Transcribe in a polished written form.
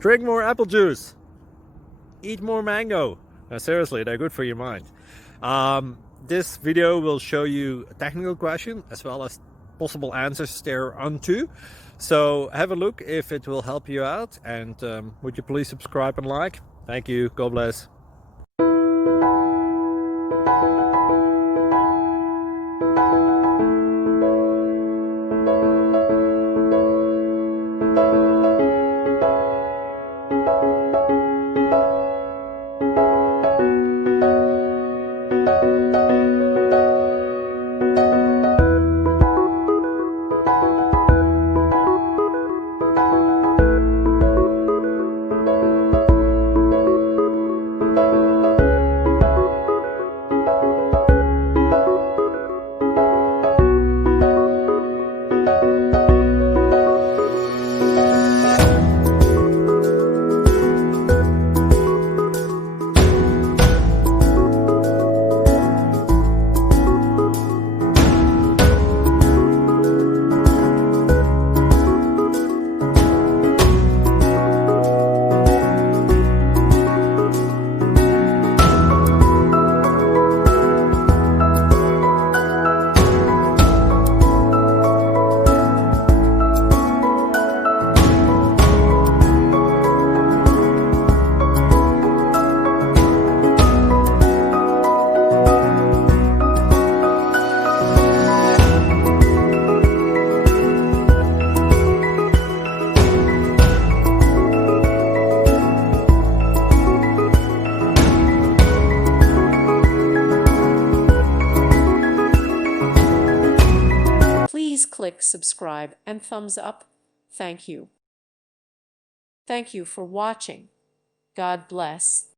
Drink more apple juice. Eat more mango. No, seriously, they're good for your mind. This video will show you a technical question as well as possible answers thereunto. So have a look if it will help you out, and would you please subscribe and like? Thank you. God bless. Please click subscribe and thumbs up. Thank you. Thank you for watching. God bless.